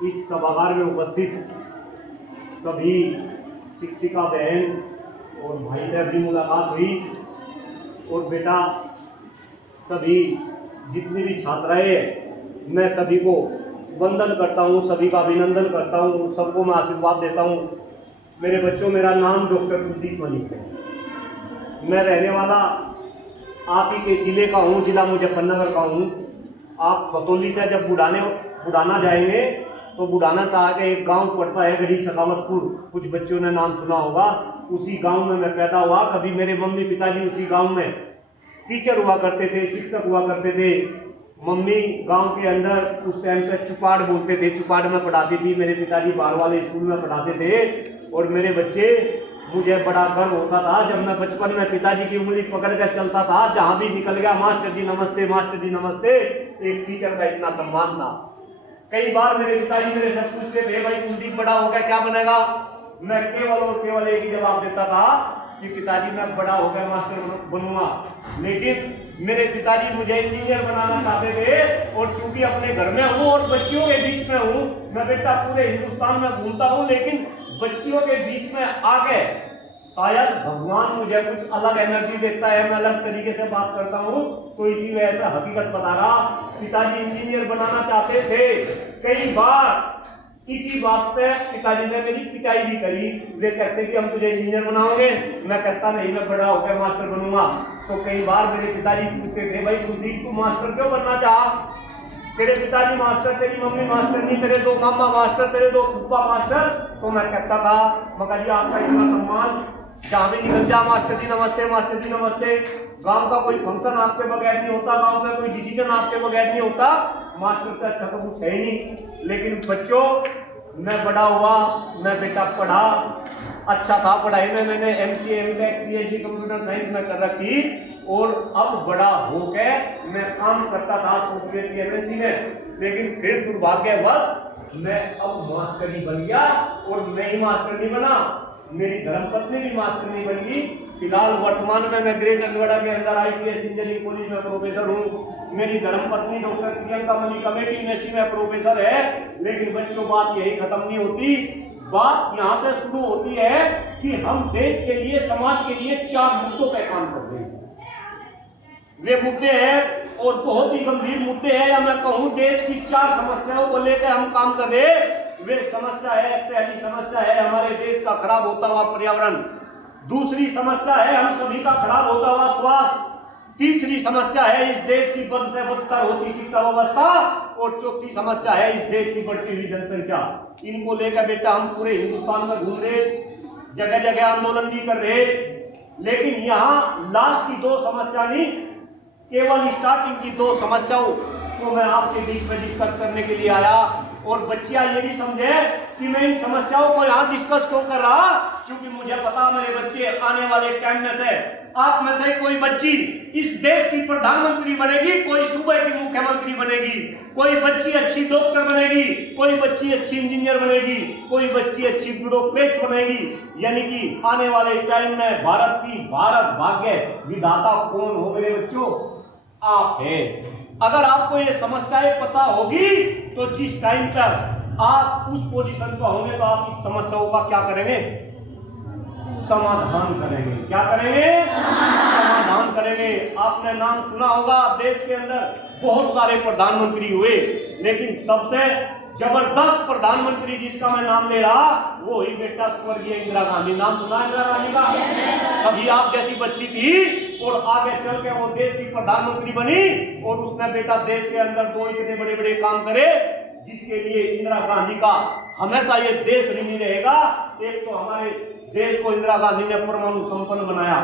इस सभागार में उपस्थित सभी शिक्षिका बहन और भाई साहब की मुलाकात हुई। और बेटा सभी जितनी भी छात्राएं हैं, मैं सभी को वंदन करता हूँ, सभी का अभिनंदन करता हूँ, सबको मैं आशीर्वाद देता हूँ। मेरे बच्चों, मेरा नाम डॉक्टर कुलदीप मलिक है। मैं रहने वाला आप ही के ज़िले का हूँ, जिला मुजफ्फरनगर का हूँ। आप खतौली से जब बुढ़ाना जाएंगे तो बुढ़ाना से आगे एक गांव पड़ता है गढ़ी सकावतपुर, कुछ बच्चों ने नाम सुना होगा। उसी गांव में मैं पैदा हुआ। कभी मेरे मम्मी पिताजी उसी गांव में टीचर हुआ करते थे, शिक्षक हुआ करते थे। मम्मी गांव के अंदर उस टाइम पे चुपाड़ बोलते थे, चुपाड़ में पढ़ाती थी। मेरे पिताजी बाहर वाले स्कूल में पढ़ाते थे। और मेरे बच्चे, मुझे बड़ा गर्व होता था जब मैं बचपन में पिताजी की उंगली पकड़ कर चलता था। जहां भी निकल गया मास्टर जी नमस्ते, मास्टर जी नमस्ते। एक टीचर का इतना सम्मान था। कई बार मेरे पिताजी मेरे से पूछते थे, भाई कुलदीप बड़ा हो गया क्या बनेगा? मैं केवल और केवल एक ही जवाब देता था कि पिताजी मैं बड़ा होकर मास्टर बनूंगा। लेकिन मेरे पिताजी मुझे इंजीनियर बनाना चाहते थे। और चूंकि अपने घर में हूँ और बच्चियों के बीच में हूँ, मैं बेटा पूरे हिंदुस्तान में घूमता हूँ, लेकिन बच्चियों के बीच में आके शायद भगवान मुझे कुछ अलग एनर्जी देता है, मैं अलग तरीके से बात करता हूँ। तो इसी वजह से हकीकत बता रहा, पिताजी इंजीनियर बनाना चाहते थे। कई बार इसी बात पे पिताजी ने मेरी पिटाई भी करी। वे कहते कि हम तुझे इंजीनियर बनाओगे, मैं कहता नहीं, मैं बड़ा होकर मास्टर बनूंगा। तो कई बार मेरे पिताजी पूछते थे, भाई कुलदीप तू मास्टर क्यों बनना चाहा? तेरे पिताजी मास्टर, तेरी मम्मी मास्टर नहीं, तेरे दो मामा मास्टर, तेरे दो फूफा मास्टर। तो मैं कहता था, मगर जी आपका इतना सम्मान, जहां भी निकल जा मास्टर जी नमस्ते, मास्टर जी नमस्ते। गांव का कोई फंक्शन आपके बगैर नहीं होता, गांव में कोई डिसीजन आपके बगैर नहीं होता। मास्टर से अच्छा तो कुछ है ही नहीं। लेकिन बच्चों, मैं बड़ा हुआ, मैं बेटा पढ़ा, अच्छा था पढ़ाई में। मैंने MCA MTech PhD computer science में कर रखी। और अब बड़ा होकर मैं काम करता था सॉफ्टवेयर की MNC में। लेकिन फिर दुर्भाग्यवश मैं अब मास्टर ही बन गया। और मैं ही मास्टर नहीं बना, मेरी धर्मपत्नी भी मास्टर नहीं बन गई। फिलहाल वर्तमान में मैं ग्रेट नोएडा के अंदर IPS इंजीनियरिंग कॉलेज में प्रोफेसर हूँ। मेरी धर्मपत्नी डॉक्टर प्रियंका मलिक अमेठी यूनिवर्सिटी में प्रोफेसर है। लेकिन बच्चों, बात यही खत्म नहीं होती। बात यहाँ से शुरू होती है कि हम देश के लिए, समाज के लिए 4 मुद्दों पर काम कर रहे हैं। वे मुद्दे हैं और बहुत ही गंभीर मुद्दे हैं, या मैं कहूँ देश की 4 समस्याओं को लेकर हम काम कर रहे हैं। वे समस्या है, पहली समस्या है हमारे देश का खराब होता हुआ पर्यावरण। दूसरी समस्या है हम सभी का खराब होता हुआ स्वास्थ्य। तीसरी समस्या है इस देश की बद से बदतर होती शिक्षा व्यवस्था। और चौथी समस्या है इस देश की बढ़ती हुई जनसंख्या। इनको लेकर बेटा हम पूरे हिंदुस्तान में घूम रहे, जगह जगह आंदोलन भी कर रहे। लेकिन यहाँ लास्ट की 2 समस्या नहीं, केवल स्टार्टिंग की 2 समस्याओं को मैं आपके बीच में डिस्कस करने के लिए आया। और बच्चियां ये भी समझे कि मैं इन समस्याओं को यहाँ डिस्कस क्यों कर रहा, क्योंकि मुझे पता मेरे बच्चे आने वाले टाइम में से, आप में से कोई बच्ची इस देश की प्रधानमंत्री बनेगी, कोई सूबे की मुख्यमंत्री बनेगी, कोई बच्ची अच्छी डॉक्टर बनेगी, कोई बच्ची अच्छी इंजीनियर बनेगी, कोई बच्ची अच्छी ब्यूरोक्रेट बनेगी। यानी कि आने वाले टाइम में भारत भाग्य विधाता कौन हो मेरे बच्चों? आप हैं। अगर आपको ये समस्याएं पता होगी तो जिस टाइम पर आप उस पोजीशन पर होंगे तो आप इस समस्याओं का क्या करेंगे? समाधान करेंगे। क्या करेंगे? समाधान करेंगे। आपने नाम सुना होगा, देश के अंदर बहुत सारे प्रधानमंत्री हुए, लेकिन सबसे जबरदस्त प्रधानमंत्री जिसका मैं नाम ले रहा, वो ही बेटा स्वर्गीय इंदिरा गांधी। नाम सुना इंदिरा गांधी का? कभी आप जैसी बच्ची थी और आगे चल के वो देश की प्रधानमंत्री बनी। और उसने बेटा देश के अंदर 2 इतने बड़े बड़े काम करे, जिसके लिए इंदिरा गांधी का हमेशा ये देश ऋणी रहेगा। एक तो हमारे देश को इंदिरा गांधी ने परमाणु संपन्न बनाया,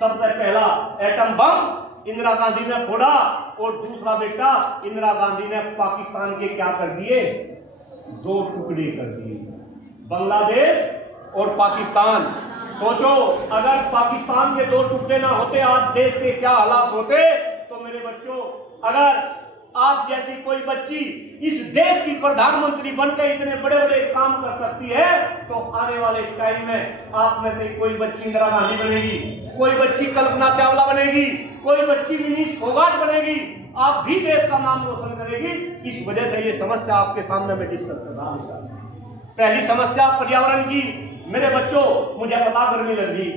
सबसे पहला एटम बम इंदिरा गांधी ने फोड़ा। और दूसरा बेटा, इंदिरा गांधी ने पाकिस्तान के क्या कर दिए? 2 टुकड़े कर दिए, बांग्लादेश और पाकिस्तान। सोचो, अगर पाकिस्तान के 2 टुकड़े ना होते आज देश के क्या हालात होते। तो मेरे बच्चों, अगर आप जैसी कोई बच्ची इस देश की प्रधानमंत्री बनकर इतने बड़े बड़े काम कर सकती है, तो आने वाले टाइम में आप में से कोई बच्ची इंदिरा गांधी बनेगी, कोई बच्ची कल्पना चावला बनेगी, कोई बच्ची विनीश फोगाट बनेगी। आप भी देश का नाम रोशन करेगी। इस वजह से ये समस्या आपके सामने मैं डिस्कस कर रहा हूं। पहली समस्या पर्यावरण की। मेरे बच्चों, मुझे पता गर्मी लग गई,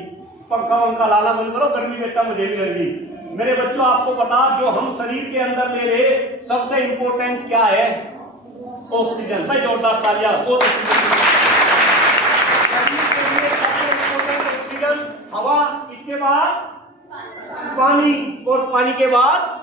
पंखा वंखा लाला बंद करो, गर्मी बेटा मुझे भी लग गई। मेरे बच्चों, आपको पता जो हम शरीर के अंदर ले रहे सबसे इंपॉर्टेंट क्या है? ऑक्सीजन। भाई जोरदार तालियां। ऑक्सीजन, हवा, इसके बाद पानी, और पानी के बाद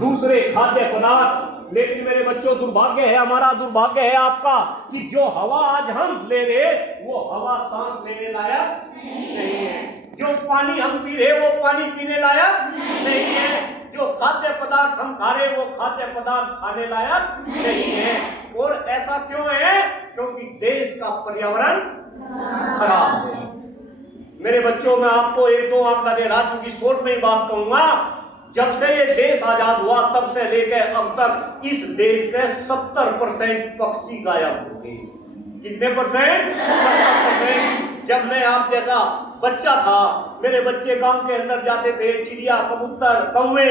दूसरे खाद्य पदार्थ। लेकिन मेरे बच्चों, दुर्भाग्य है हमारा, दुर्भाग्य है आपका कि जो हवा आज हम ले रहे वो हवा सांस लेने लायक नहीं है। जो पानी हम पी रहे वो पानी पीने लायक नहीं है। जो खाद्य पदार्थ हम खा रहे वो खाद्य पदार्थ खाने लायक नहीं है। और ऐसा क्यों है? क्योंकि देश का पर्यावरण खराब है। मेरे बच्चों, मैं आपको एक दो आंकड़ा दे रहा, चूंकि शॉर्ट में ही बात कहूंगा। जब से ये देश आजाद हुआ तब से लेकर अब तक इस देश से 70% पक्षी गायब हो गए। कितने परसेंट? 70%। जब मैं आप जैसा बच्चा था, मेरे बच्चे गांव के अंदर जाते थे, चिड़िया, कबूतर, कौवे,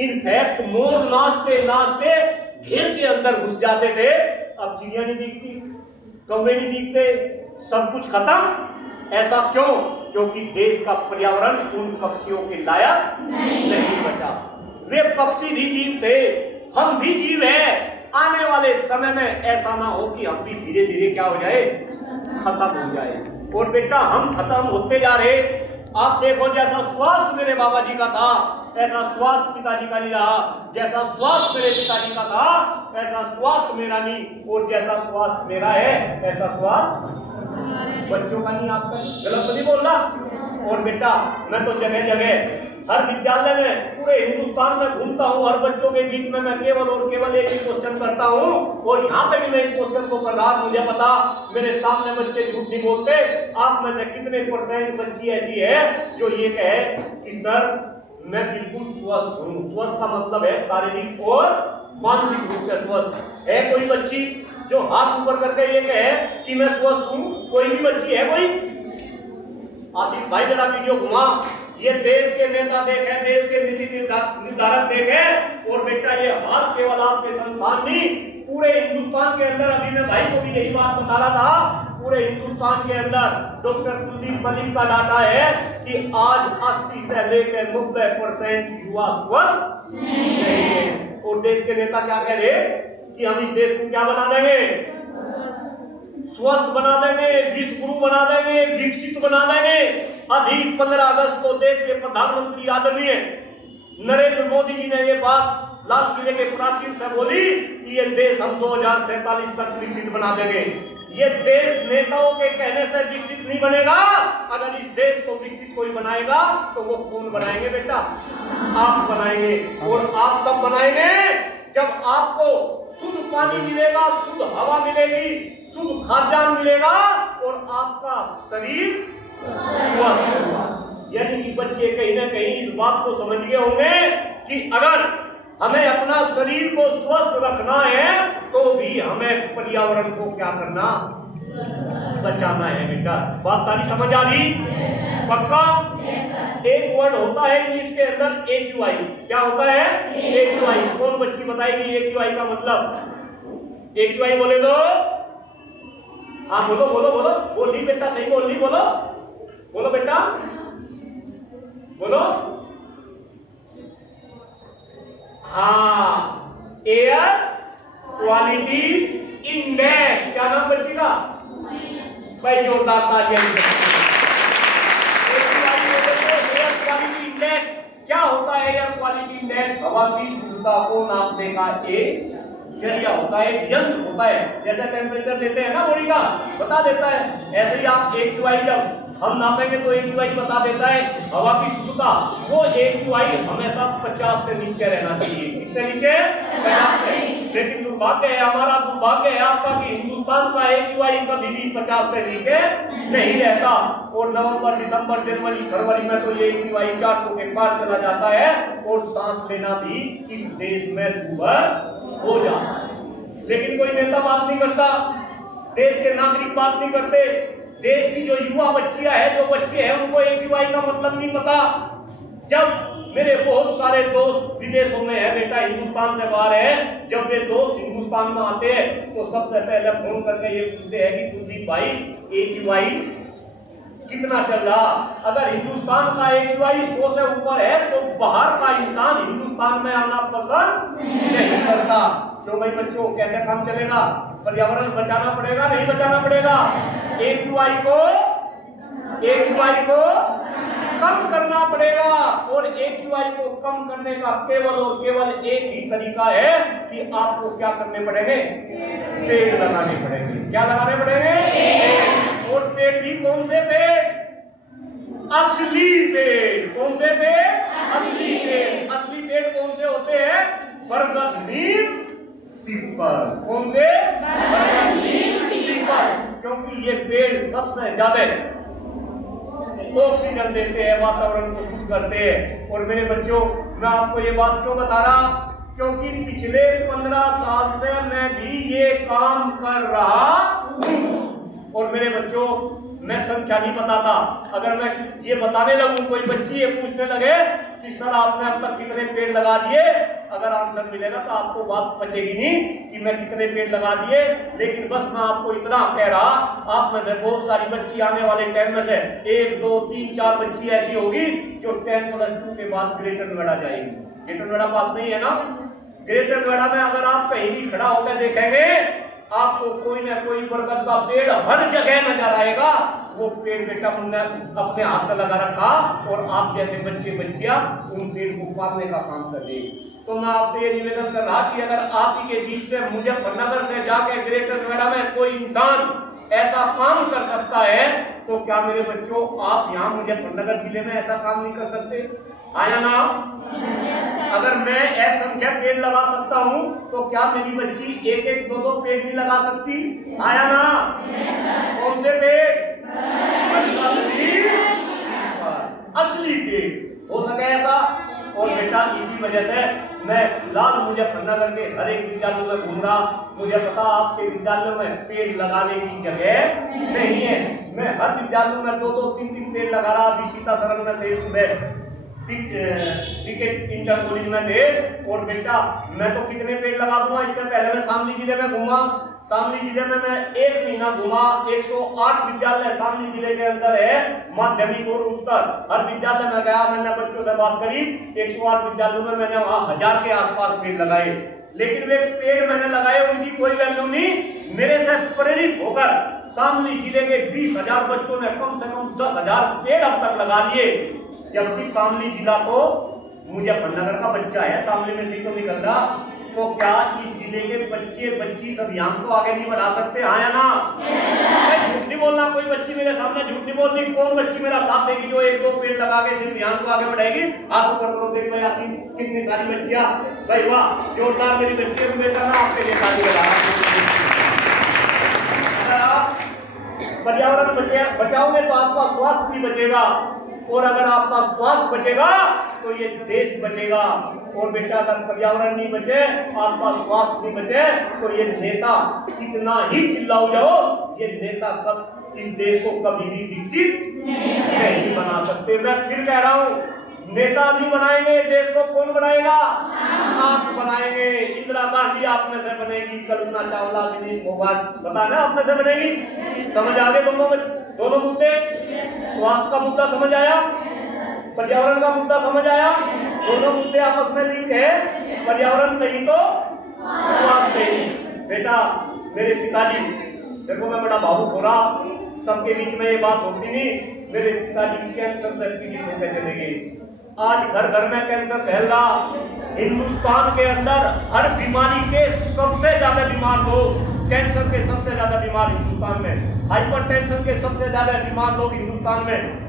इनफैक्ट मोर नाचते नाचते घेर के अंदर घुस जाते थे। अब चिड़िया नहीं दिखती, कौवे नहीं दिखते, सब कुछ खत्म। ऐसा क्यों? क्योंकि देश का पर्यावरण उन पक्षियों के लायक नहीं बचा। वे पक्षी भी जीव थे, हम भी जीव हैं। आने वाले समय में ऐसा ना हो कि हम भी धीरे धीरे क्या हो जाए? खत्म हो जाए। और बेटा, हम खत्म होते जा रहे। आप देखो, जैसा स्वास्थ्य मेरे बाबा जी का था ऐसा स्वास्थ्य पिताजी का नहीं रहा। जैसा स्वास्थ्य मेरे पिताजी का था ऐसा स्वास्थ्य मेरा नहीं, और जैसा स्वास्थ्य मेरा है ऐसा स्वास्थ्य बच्चों का नहीं, आपका नहीं। गलत तो नहीं बोल रहा। और बेटा, मैं तो जगह जगह हर विद्यालय में पूरे हिंदुस्तान में घूमता हूँ, हर बच्चों के बीच में मैं केवल और केवल एक ही क्वेश्चन करता हूँ, और यहाँ पे भी मैं इस क्वेश्चन को कर रहा। मुझे पता मेरे सामने बच्चे झूठ नहीं बोलते। आप में से कितने परसेंट बच्ची ऐसी है जो ये कहे कि सर मैं बिल्कुल स्वस्थ हूँ? स्वस्थ का मतलब है शारीरिक और मानसिक रूप से स्वस्थ। है कोई बच्ची जो हाथ ऊपर करके ये कहे कि मैं स्वस्थ हूँ? कोई भी बच्ची है कोई? आशीष भाई जरा वीडियो घुमा। ये देश के नेता देखे, देश के नीति निर्धारक देखे। और बेटा, ये हाल केवल आपके संस्थान नहीं, पूरे हिंदुस्तान के अंदर। अभी मैं भाई को भी यही बात बता रहा था, पूरे हिंदुस्तान के अंदर डॉक्टर कुलदीप मलिक का डाटा है कि आज 80 से लेकर 90% युवा स्वस्थ नहीं है। और देश के नेता क्या कह रहे कि हम इस देश को क्या बना देंगे? स्वस्थ बना देंगे, विश्व गुरु बना देंगे, विकसित बना देंगे। अभी 15 अगस्त को देश के प्रधानमंत्री आदरणीय नरेंद्र मोदी जी ने ये बात लाल किले के प्राचीर से बोली कि ये देश हम 2047 तक विकसित बना देंगे। ये देश नेताओं के कहने से विकसित नहीं बनेगा। अगर इस देश को विकसित कोई बनाएगा तो वो कौन बनाएंगे बेटा? आप बनाएंगे। और आप कब बनाएंगे? जब आपको शुद्ध पानी मिलेगा, शुद्ध हवा मिलेगी, शुद्ध खाद्यान्न मिलेगा और आपका शरीर स्वस्थ होगा। यानी कि बच्चे कहीं ना कहीं इस बात को समझ गए होंगे कि अगर हमें अपना शरीर को स्वस्थ रखना है तो भी हमें पर्यावरण को क्या करना? बचाना है बेटा। बात सारी समझ आ रही? पक्का? एक वर्ड होता है इंग्लिश के अंदर AQI। क्या होता है? AQI। कौन बच्ची बताएगी AQI का मतलब? AQI बोले तो हाँ, बोलो बोलो बोलो। बोली बेटा, सही बोल रही, बोलो बोलो बेटा, बोलो। हाँ, एयर क्वालिटी इंडेक्स। क्या नाम बच्ची का? भाई जोरदार तालियां। एयर क्वालिटी इंडेक्स क्या होता है? एयर क्वालिटी इंडेक्स हवा की शुद्धता को नापने का एक जरिया होता है, एक यंत्र होता है। जैसे टेम्परेचर लेते हैं ना बॉडी का, बता देता है। ऐसे ही आप AQI जब हम नापेंगे तो AQI बता देता है हवा की शुद्धता। वो AQI हमेशा 50 से नीचे रहना चाहिए। किससे नीचे? 50 से। लेकिन दुर्भाग्य है हमारा, दुर्भाग्य है आपका कि हिंदुस्तान का AQI कभी भी 50 से नीचे नहीं रहता। और नवंबर, दिसंबर, जनवरी, फरवरी में तो ये AQI 400 के पार चला जाता है और सांस लेना भी इस देश में दुर्भर हो जाता है। लेकिन कोई नेता बात नहीं करता, देश के नागरिक बात नहीं करते। देश की जो युवा बच्चियां हैं, जो बच्चे हैं, उनको AQI का मतलब नहीं पता। जब मेरे बहुत सारे दोस्त विदेशों में है बेटा, हिंदुस्तान से बाहर है। जब वे दोस्त हिंदुस्तान में आते हैं तो सबसे पहले फोन करके ये पूछते हैं कि कुलदीप भाई AQI कितना चल रहा। अगर हिंदुस्तान का AQI 100 से ऊपर है तो बाहर का इंसान हिंदुस्तान में आना पसंद नहीं करता। तो भाई बच्चों, कैसे काम चलेगा? पर्यावरण बचाना पड़ेगा, नहीं बचाना पड़ेगा? AQI को कम करना पड़ेगा। और AQI को कम करने का केवल और केवल एक ही तरीका है कि आपको क्या करने पड़ेंगे? पेड़ लगाने पड़ेंगे। क्या लगाने पड़ेंगे? और पेड़ भी कौन से पेड़? असली पेड़। कौन से पेड़? असली पेड़। असली पेड़ कौन से होते हैं? बरगद, नीम, पीपल। कौन से? बरगद, नीम, पीपल। क्योंकि ये पेड़ सबसे ज्यादा ऑक्सीजन देते हैं, वातावरण को शुद्ध करते हैं। और मेरे बच्चों, मैं आपको ये बात क्यों बता रहा? क्योंकि पिछले 15 साल से मैं भी ये काम कर रहा हूं। और मेरे बच्चों, मैं संख्या नहीं बताता। अगर मैं ये बताने लगूं, कोई बच्ची ये पूछने लगे कि सर आपने अब तक कितने पेड़ लगा दिए, अगर आंसर मिलेगा तो आपको बात बचेगी नहीं कि मैं कितने पेड़ लगा दिए। लेकिन बस मैं आपको इतना कह रहा, आप में से बहुत सारी बच्ची आने वाले टाइम में से 1 2 3 4 बच्ची ऐसी होगी जो 10+2 के बाद ग्रेटर नोएडा जाएगी। ग्रेटर नोएडा पास नहीं है ना? ग्रेटर नोएडा में अगर आप कहीं भी खड़ा होकर देखेंगे, आपको कोई ना कोई बरगद का पेड़ हर जगह नजर आएगा। वो पेड़ बेटा हमने अपने हाथ से लगा रखा और आप जैसे बच्चे बच्चियां उन पेड़ को पालने का काम कर रहे। तो मैं आपसे ये निवेदन कर रहा कि अगर आप ही के बीच से मुजफ्फरनगर से जाके ग्रेटर नोएडा में कोई इंसान ऐसा काम कर सकता है, तो क्या मेरे बच्चों आप यहाँ मुजफ्फरनगर जिले में ऐसा काम नहीं कर सकते? आया ना? अगर मैं असंख्य पेड़ लगा सकता हूँ तो क्या मेरी बच्ची 1 1 2 2 पेड़ नहीं लगा सकती? आया ना? कौन से पेड़? असली पेड़ हो सके ऐसा। और बेटा इसी वजह से मैं लाल मुजफ्फरनगर के हर एक विद्यालय में घूम रहा। मुझे पता आपके विद्यालयों में पेड़ लगाने की जगह नहीं है। मैं हर विद्यालय में 2 2 3 3 पेड़ लगा रहा। अभी सीतासरण में थे, सुबह इंटर कॉलेज में थे। और बेटा मैं तो कितने पेड़ लगा दूंगा। इससे पहले मैं शामली जिले में घूमा। शामली जिले में मैं 1 महीना घूमा। 108 विद्यालय शामली जिले के अंदर है, माध्यमिक और उच्चतर। हर विद्यालय में गया, मैंने बच्चों से बात करी। 108 विद्यालयों में मैंने वहां 1000 के आसपास पेड़ लगाए। लेकिन वे पेड़ मैंने लगाए, उनकी कोई वैल्यू नहीं। मेरे से प्रेरित होकर शामली जिले के 20,000 बच्चों ने कम से कम 10,000 पेड़ अब तक लगा लिए। जबकि शामली जिला तो मुजफ्फरनगर का बच्चा है, शामली में से तो निकल रहा। तो क्या इस जिले के बच्चे बच्ची सब यहाँ को आगे नहीं बढ़ा सकते? हाँ या ना? झूठ नहीं बोलना। कोई बच्ची मेरे सामने झूठ नहीं बोलती। कौन बच्ची मेरा साथ देगी जो 1 2 पेड़ लगा के सिर्फ यहाँ को आगे बढ़ाएगी? हाथ ऊपर करो, देखो यासीन कितनी सारी बच्चियां। भाई वाह, जोरदार मेरी बच्ची है। बेटा ना आपके लिए ताली बजा रहा। अगर आप पर्यावरण बचाओगे तो आपका स्वास्थ्य भी बचेगा। और अगर आपका स्वास्थ्य बचेगा तो ये देश बचेगा। और बेटा अगर पर्यावरण नहीं बचे, आपका स्वास्थ्य नहीं बचे, तो ये नेता कितना ही चिल्लाओ जाओ, ये नेता कब इस देश को कभी भी विकसित नहीं बना सकते। मैं फिर कह रहा हूँ, नेता नहीं बनाएंगे देश को, कौन बनाएगा? आप बनाएंगे। इंदिरा गांधी आप में से बनेगी, कल्पना चावला, विनीत फोगाट, बताना आप में से बनेगी। समझ आ गए दोनों मुद्दे? स्वास्थ्य का मुद्दा समझ आया, पर्यावरण का मुद्दा समझ आया। दोनों मुद्दे आपस में लिंक है। पर्यावरण सही तो स्वास्थ्य सही। बेटा मेरे पिताजी, देखो मैं बड़ा भावुक हो रहा, सबके बीच में ये बात होती नहीं। मेरे पिताजी कैंसर से पीड़ित होकर चले गए। आज घर घर में कैंसर फैल रहा। हिंदुस्तान के अंदर हर बीमारी के सबसे ज्यादा बीमार लोग, कैंसर के सबसे ज्यादा बीमार हिंदुस्तान में, हाइपरटेंशन के सबसे ज्यादा बीमार लोग हिंदुस्तान में,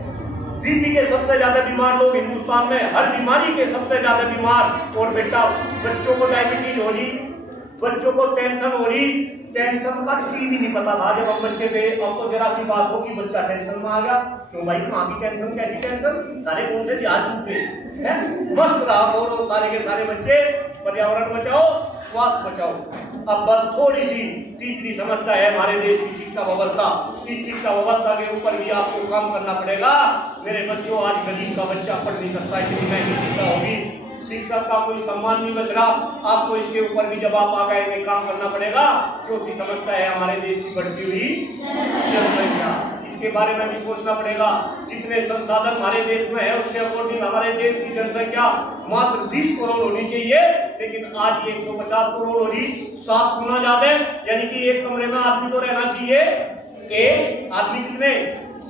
बीपी के सबसे ज्यादा बीमार लोग हिंदुस्तान में, हर बीमारी के सबसे ज्यादा बीमार। और बेटा बच्चों को डायबिटीज हो रही, बच्चों को टेंशन हो रही। टेंशन का टी भी नहीं पता था जब हम बच्चे थे। अब तो जरा सी बात हो कि बच्चा टेंशन में आ गया। क्यों भाई, कहाँ की टेंशन, कैसी टेंशन? सारे कौन से जहाज टूटे हैं? मस्त रहा और सारे के सारे बच्चे। पर्यावरण बचाओ, स्वास्थ्य बचाओ। अब बस थोड़ी सी तीसरी समस्या है हमारे देश की शिक्षा व्यवस्था। इस शिक्षा व्यवस्था के ऊपर भी आपको काम करना पड़ेगा। मेरे बच्चों, आज गरीब का बच्चा पढ़ नहीं सकता, इतनी महंगी शिक्षा होगी, शिक्षक का कोई सम्मान नहीं बच रहा। आपको इसके ऊपर भी जब आप आ गए काम करना पड़ेगा। चौथी समस्या है हमारे देश की बढ़ती हुई जनसंख्या। इसके बारे में भी सोचना पड़ेगा। जितने संसाधन हमारे देश में है उसके अकॉर्डिंग हमारे देश की जनसंख्या मात्र 20 करोड़ होनी चाहिए, लेकिन आज 150 करोड़ हो रही, 7 गुना ज्यादा। यानी कि एक कमरे में आदमी तो रहना चाहिए, एक आदमी कितने,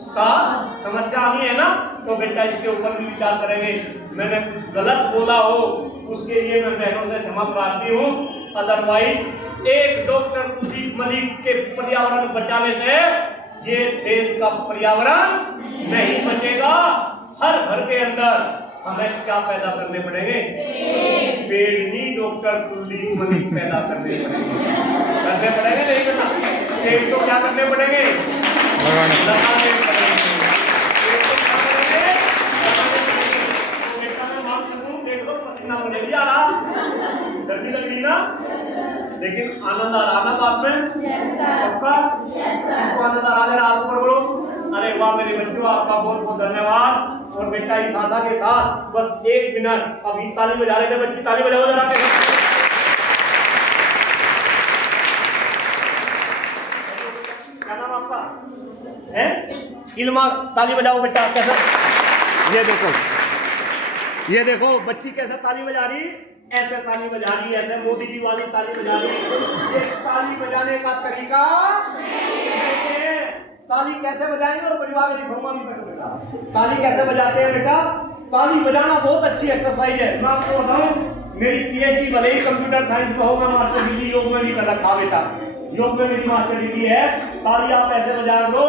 7। समस्या आनी है ना, तो बेटा इसके ऊपर भी विचार करेंगे। मैंने कुछ गलत बोला हो उसके लिए मैं बहनों से क्षमा प्रार्थी हूँ। अदरवाइज एक डॉक्टर कुलदीप मलिक के पर्यावरण बचाने से ये देश का पर्यावरण नहीं बचेगा। हर घर के अंदर हमें क्या पैदा करने पड़ेंगे, पेड़ नहीं, डॉक्टर कुलदीप मलिक पैदा करने पड़ेंगे नहीं करना, पेड़ तो क्या करने पड़ेंगे, लगाने पड़ेंगे। देख लो पसीना मुझे भी आ रहा, गर्मी लग रही ना, लेकिन आनंद आ रहा ना बात में, पक्का इसको आनंद आ रहा है। हाथ ऊपर करो। अरे वाह मेरे बच्चों, आपका बहुत बहुत धन्यवाद। और बेटा इस आशा के साथ बस 1 मिनट अभी ताली बजा रहे थे बच्ची, ताली बजाओ जरा के। क्या नाम आपका है? इल्मा, ताली बजाओ बेटा। कैसा, ये देखो बच्ची कैसे ताली बजा रही, ऐसे ताली बजा रही, ऐसे मोदी जी वाली ताली बजा रही। ये ताली बजाने का तरीका नहीं है। ताली कैसे बजाएंगे और बजवा के दिखाऊंगा भी बेटा। ताली कैसे बजाते हैं बेटा? ताली बजाना बहुत अच्छी एक्सरसाइज है। मैं आपको बताऊं, मेरी पीएचडी भले ही कंप्यूटर साइंस में हो, मैं मास्टर डिग्री योग में भी कर रखा बेटा। योग में मेरी मास्टर डिग्री है। ताली आप ऐसे बजाया करो,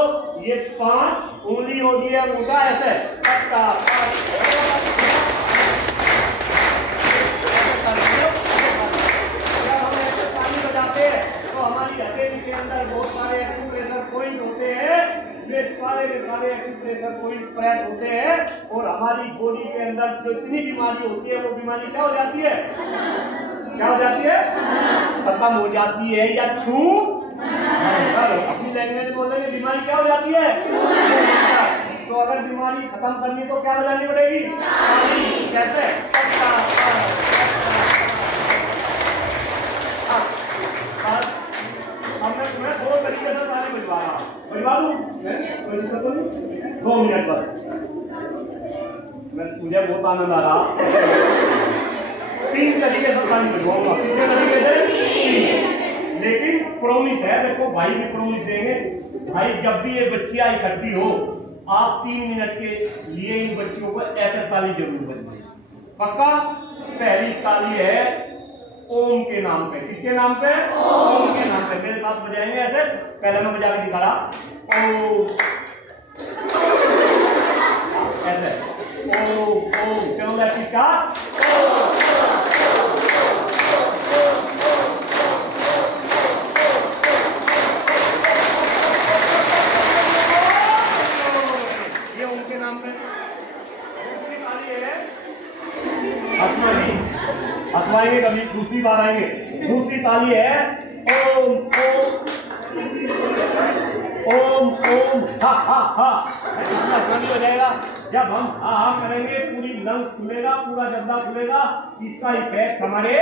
ये 5 उंगली होती है अंगूठा ऐसे, हमारी हथेली के अंदर बहुत सारे एक्यूप्रेशर पॉइंट होते हैं। ये सारे के सारे एक्यूप्रेशर पॉइंट प्रेस होते हैं और हमारी बॉडी के अंदर जो इतनी बीमारी होती है वो बीमारी क्या हो जाती है, क्या हो जाती है, खत्म हो जाती है। या छू, अपनी लैंग्वेज में बोलेंगे बीमारी क्या हो जाती है। तो अगर बीमारी खत्म करनी तो क्या बजानी पड़ेगी, कैसे, हमने तुम्हें 2 तरीके से ताली बजवाना, बजवा दूं? कोई दिक्कत तो नहीं? 2 मिनट बस। मुझे बहुत आनंद आ रहा। 3 तरीके से ताली बजवाऊंगा। कितने तरीके से? लेकिन प्रॉमिस है, देखो भाई भी प्रॉमिस देंगे। भाई जब भी ये बच्चियां इकट्ठी हो, आप 3 मिनट के लिए इन बच्चियों को ऐसे ताली जरूर बजवाएं, पक्का। पहली ताली है ओम के नाम पे। किसके नाम पे? ओम के नाम पे। मेरे साथ बजाएंगे ऐसे। पहले मैं बजा के दिखा रहा, ओम ऐसे, ओम ओम। चलो लेट्स स्टार्ट। ये ओम के नाम पे। दूसरी ताली है, हंसवाएंगे कभी, दूसरी बार आएंगे। दूसरी ताली है ओम ओम ओम ओम हा हा हा। हो जाएगा जब हम हा हा करेंगे, पूरी लंग्स खुलेगा, पूरा जबड़ा खुलेगा, इसका इफेक्ट हमारे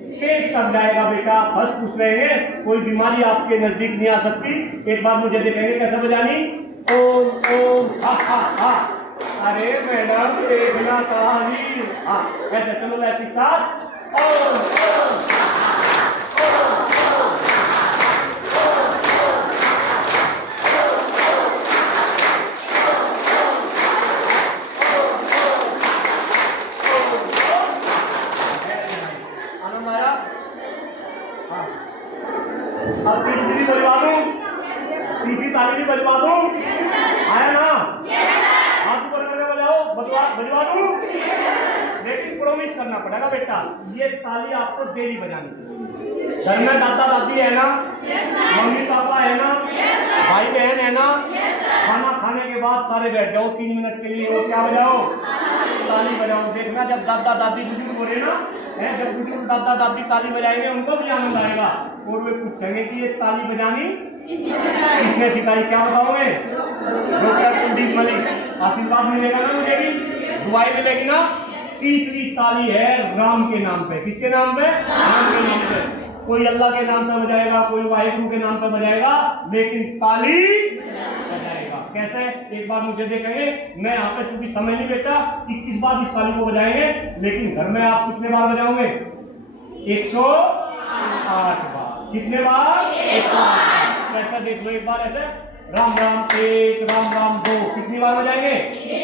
पेट तक जाएगा बेटा। फर्स्ट पूछ रहेंगे, कोई बीमारी आपके नजदीक नहीं आ सकती। एक बार मुझे देखेंगे कैसे बजानी, ओम ओम हा हा हा। अरे मैडम देखना ताली, हाँ ऐसे। चलो ऐसी स्टार्ट, ओम ओम आनंद आया? हाँ, अब तीसरी भी बजवा दूं, तीसरी ताली भी बजवा दूं, आया ना? हाथ ऊपर करके बजाओ, बजवा दूं, लेकिन प्रॉमिस करना पड़ेगा बेटा, ये ताली आपको डेली बजानी है। घर में दादा दादी है ना, मम्मी पापा है ना, भाई बहन है ना, खाना खाने के बाद सारे बैठ जाओ 3 मिनट के लिए और क्या बजाओ, ताली बजाओ। देखना जब दादा दादी बुजुर्ग हो रहे ना, है, जब बुजुर्ग दादा दादी ताली बजाएंगे उनको भी आनंद आएगा और वे पूछेंगे कि ये ताली बजानी किसने सिखाई, क्या बताओगे? डॉक्टर कुलदीप मलिक। आशीर्वाद मिलेगा ना, मुझे भी दुआई मिलेगी ना। तीसरी ताली है राम के नाम पे। किसके नाम पे? राम के नाम पे। कोई अल्लाह के नाम पे बजाएगा, कोई वाहिगुरु के नाम पे बजाएगा, लेकिन ताली बजाएगा। कैसे? एक बार मुझे देखेंगे, मैं यहाँ पे चूंकि समय नहीं बेटा 21 बार इस ताली को बजाएंगे, लेकिन घर में आप कितने बार बजाओगे? 108 बार। कितने बार? 108 बार। कैसा देख लो एक बार ऐसे, राम राम 1, राम राम 2, कितनी बार बजाएंगे?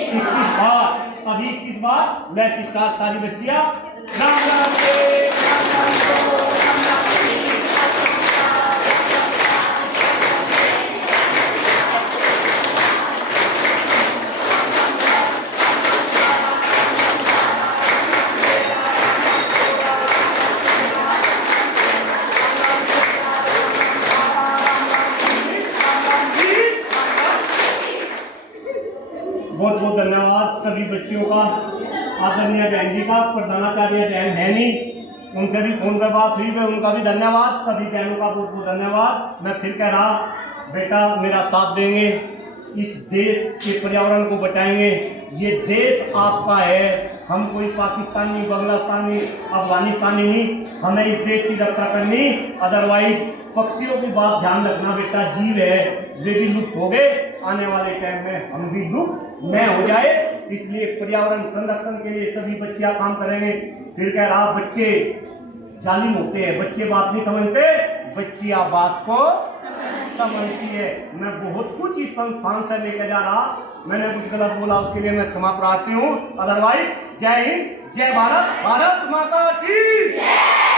21 बार। अभी 21 बार लेट्स स्टार्ट। सारी बच्चियां राम राम 1, राम राम 2, राम राम 3। बहुत बहुत धन्यवाद सभी बच्चियों का, आदरणीय बहन जी का। प्रधानाचार्य बहन है नहीं, उनसे भी फोन पर बात हुई है, उनका भी धन्यवाद। सभी बहनों का बहुत बहुत धन्यवाद। मैं फिर कह रहा, बेटा मेरा साथ देंगे, इस देश के पर्यावरण को बचाएंगे। ये देश आपका है, हम कोई पाकिस्तानी, बांग्लादेशी, अफगानिस्तानी नहीं, हमें इस देश की रक्षा करनी। अदरवाइज पक्षियों की बात ध्यान रखना बेटा, जीव है, वे भी लुप्त हो गए, आने वाले टाइम में हम भी लुप्त न हो जाए, इसलिए पर्यावरण संरक्षण के लिए सभी बच्चियां काम करेंगे। फिर कह रहा, बच्चे जालिम होते हैं, बच्चे बात नहीं समझते, बच्चियां बात को समझती है। मैं बहुत कुछ इस संस्थान से लेकर जा रहा, मैंने कुछ गलत बोला उसके लिए मैं क्षमा प्रार्थी हूँ। अदरवाइज जय हिंद, जय भारत, भारत माता की जय।